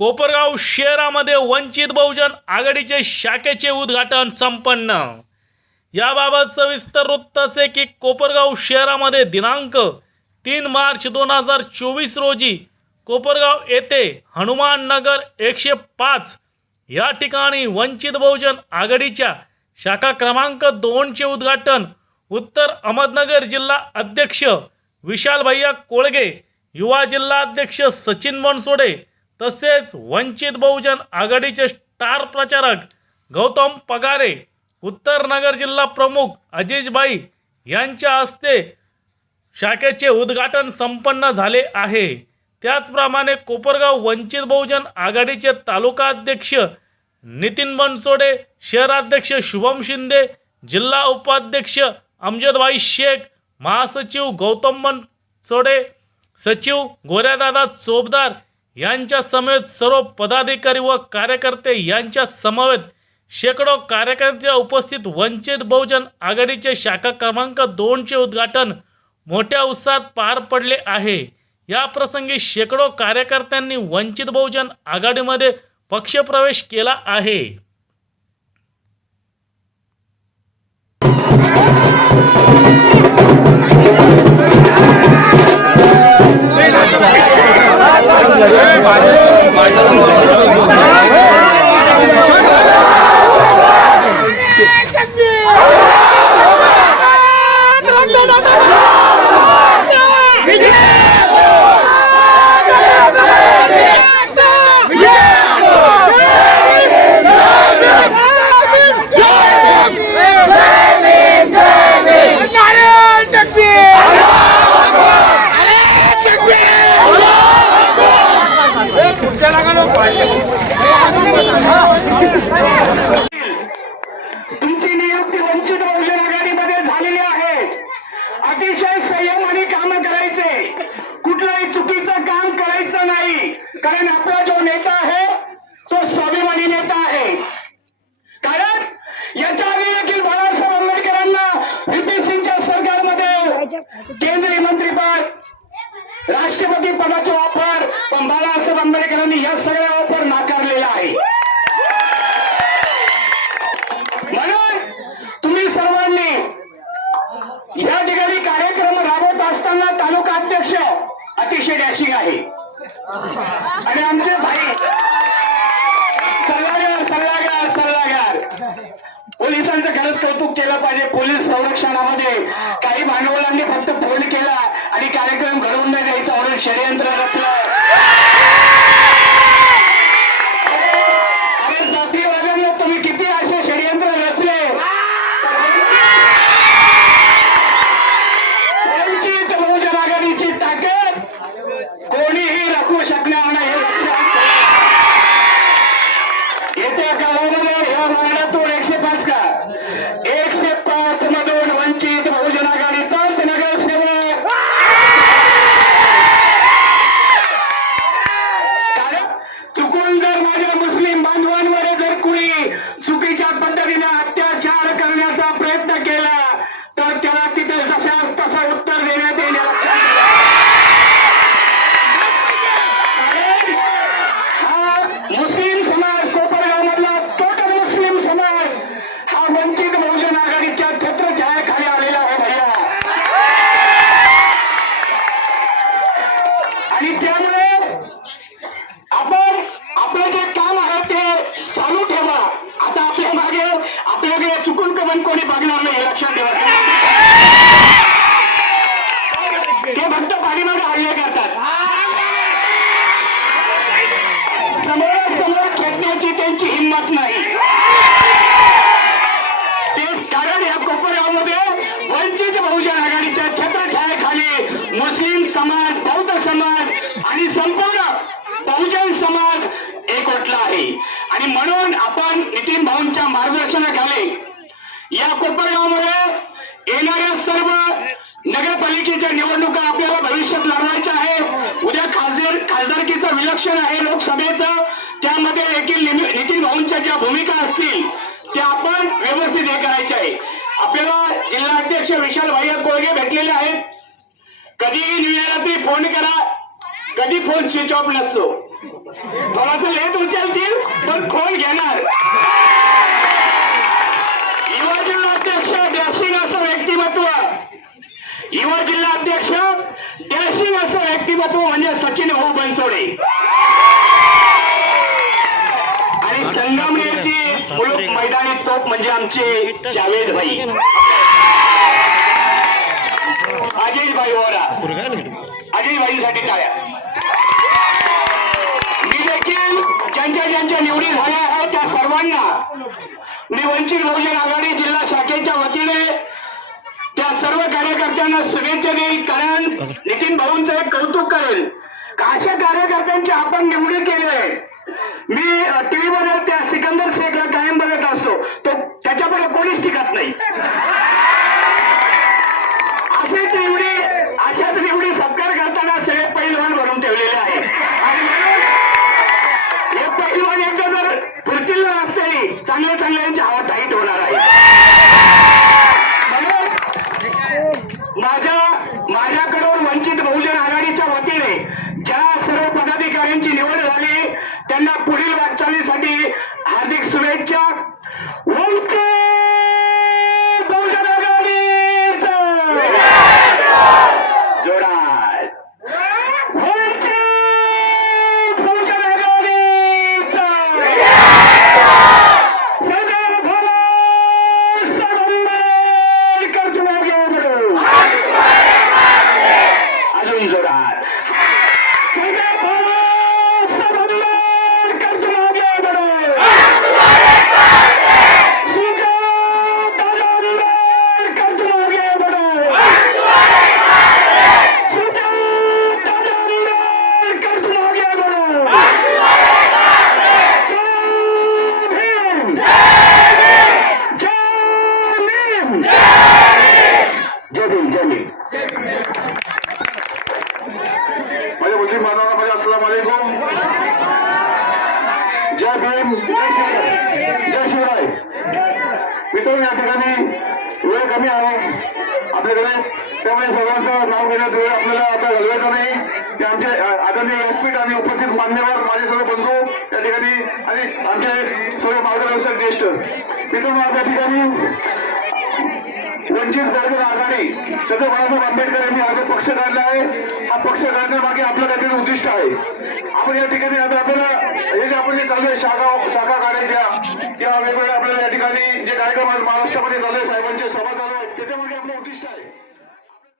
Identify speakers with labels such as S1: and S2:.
S1: कोपरगाव शहरामध्ये वंचित बहुजन आघाडीचे शाखेचे उद्घाटन संपन्न. याबाबत सविस्तर वृत्त असे की कोपरगाव शहरामध्ये दिनांक तीन मार्च दोन हजार चोवीस रोजी कोपरगाव येथे हनुमान नगर एकशे पाच या ठिकाणी वंचित बहुजन आघाडीच्या शाखा क्रमांक दोनचे उद्घाटन उत्तर अहमदनगर जिल्हा अध्यक्ष विशाल भैया कोळगे युवा जिल्हा अध्यक्ष सचिन बनसोडे तसेच वंचित बहुजन आघाडीचे स्टार प्रचारक गौतम पगारे उत्तर नगर जिल्हा प्रमुख अजिजबाई यांच्या हस्ते शाखेचे उद्घाटन संपन्न झाले आहे. त्याचप्रमाणे कोपरगाव वंचित बहुजन आघाडीचे तालुका अध्यक्ष नितीन बनसोडे शहराध्यक्ष शुभम शिंदे जिल्हा उपाध्यक्ष अमजदभाई शेख महासचिव गौतम बनसोडे सचिव गोऱ्यादादा चोपदार यांच्या समेत सर्व पदाधिकारी व कार्यकर्ते यांच्या समवेत शेकडो कार्यकर्ते उपस्थित वंचित बहुजन आघाडीचे शाखा क्रमांक दोनचे उद्घाटन मोठ्या उत्साहात पार पडले आहे. या प्रसंगी शेकडो कार्यकर्त्यांनी वंचित बहुजन आघाडीमध्ये पक्षप्रवेश केला आहे.
S2: वंचित बहुजन आघाडीमध्ये झालेले आहेत अतिशय संयमाने काम करायचे. कुठलंही चुकीचं काम करायचं नाही. कारण आपला जो नेता आहे तो स्वाभिमानी नेता आहे. कारण याच्या आधी देखील बाळासाहेब आंबेडकरांना व्हीपी सिंगच्या सरकारमध्ये केंद्रीय मंत्रीपद राष्ट्रपती पदाचा ऑफर पण बाळासाहेब आंबेडकरांनी या सगळ्या ऑफर नाकारलेला आहे म्हणून तुम्ही सर्वांनी या ठिकाणी कार्यक्रम राबवत असताना तालुका अध्यक्ष अतिशय आहे. आणि आमचे भाई. सल्लागार सल्लागार सल्लागार. पोलिसांचं खरंच कौतुक केलं पाहिजे. पोलीस संरक्षणामध्ये काही भांडवलांनी फक्त फोन केला आणि कार्यक्रम घडवून नाही द्यायचा म्हणून षडयंत्र रचलं अरे जाती वर्गांना तुम्ही किती असे षडयंत्र रचले वंचित बहुजन आघाडीची ताकद कोणीही राखू शकणार नाही हे लक्षात ठेवा. येत्या काळामध्ये या भागातून एकशे पाच का एकशे पाच मधून वंचित बहुजन आघाडीचाच नगरसेवक कारण चुकून जर माझ्या मुस्लिम बांधवांवर जर कुणी चुकीच्या पद्धतीने अत्याचार करण्याचा प्रयत्न केला तर त्याला तिथे जशा तसं उत्तर देण्यात येईल हे लक्षात ठेवा. कारण हा मुस्लिम समाज कोपरगाव मधला टोटल मुस्लिम समाज हा वंचित बहुजन आघाडीच्या छत्रछायाखाली आलेला आहे भैया आणि त्यामुळे आपण आपलं जे काम आहे ते चालू ठेवा आता आपल्या मागे आपल्याकडे चुकून कमन कोणी बघणार नाही हे लक्षात ठेवा ते फक्त पाठीमागे हल्ले करतात समोरासमोर खेचण्याची त्यांची हिंमत नाही तेच कारण या मध्ये वंचित बहुजन आघाडीच्या छत्रछायाखाली मुस्लिम समाज बौद्ध समाज आणि संपूर्ण बहुजन समाज एकवटला आहे. आणि म्हणून आपण नितीन भाऊंच्या मार्गदर्शनाखाली या कोपरगावमध्ये येणाऱ्या सर्व नगरपालिकेच्या निवडणुका आपल्याला भविष्यात लढवायच्या आहे उद्या खासदार खासदारकीचं विलक्षण आहे लोकसभेचं. त्यामध्ये देखील नितीन भाऊंच्या ज्या भूमिका असतील त्या आपण व्यवस्थित हे करायच्या आहे आपल्याला जिल्हाध्यक्ष विशाल भाई कोळगे भेटलेले आहेत. कधीही निवेदनात फोन करा. कधी फोन स्विच ऑफ नसतो. थोडासा लेट उचलतील पण खोल घेणार. युवा जिल्हा अध्यक्ष डॅशिंग असं व्यक्तिमत्व. युवा जिल्हा अध्यक्ष डॅशिंग असं व्यक्तिमत्व म्हणजे सचिन भाऊ बनसोडे. आणि संगमनेरची मैदानी तोप म्हणजे आमचे जावेद भाई. अजय भाई वोरा. अजय भाईसाठी टाळ्या. मी देखील ज्यांच्या ज्यांच्या निवडी झाल्या आहेत त्या सर्वांना मी वंचित बहुजन आघाडी जिल्हा शाखेच्या वतीने त्या सर्व कार्यकर्त्यांना शुभेच्छा देईल कारण नितीन भाऊंचं एक कौतुक करेल अशा कार्यकर्त्यांची आपण निवडी केली? मी टीव्हीवर त्या सिकंदर शेखला कायम बघत असतो. तो त्याच्यापुढे कोणीच टिकत नाही. असेच निवडी अशाच निवडी सत्कार करताना सगळे पैलवान भरून ठेवलेले आहे. आणि म्हणून हे पैलवान एकदा जर फिरतील ना रस्त्याने चांगल्या चांगल्यांची हवा टाईट होणार आहे. म्हणून माझ्या माझ्याकडून वंचित बहुजन आघाडीच्या वतीने ज्या सर्व पदाधिकाऱ्यांची निवड त्यांना पुढील जय
S3: माझ्या मुस्लिम बांधवांना माझ्या अस्सलाम वालेकुम. जय भीम जय शिवराय. जय शिवराय. मित्रांनो या ठिकाणी वेळ कमी आहे आपल्याकडे. त्यामुळे सगळ्यांचं नाव घेण्यात वेळ आपल्याला आता घालवायचा नाही. ते आमचे आदरणीय व्यासपीठ आणि उपस्थित मान्यवर माझे सर्व बंधू त्या ठिकाणी आणि आमचे सर्व मार्गदर्शक ज्येष्ठ. मित्रांनो आता ठिकाणी वंचित बहुजन आघाडी सध्या बाळासाहेब आंबेडकर यांनी हा जो पक्ष काढला आहे. हा पक्ष काढण्यामागे आपलं काहीतरी उद्दिष्ट आहे. आपण या ठिकाणी आता आपल्याला हे जे आपण जे चालू आहे शाखा शाखा काढायच्या किंवा वेगवेगळ्या आपल्याला या ठिकाणी जे कार्यक्रम आज महाराष्ट्रामध्ये चालू आहे साहेबांचे सभा चालू आहेत त्याच्यामागे आपलं उद्दिष्ट आहे.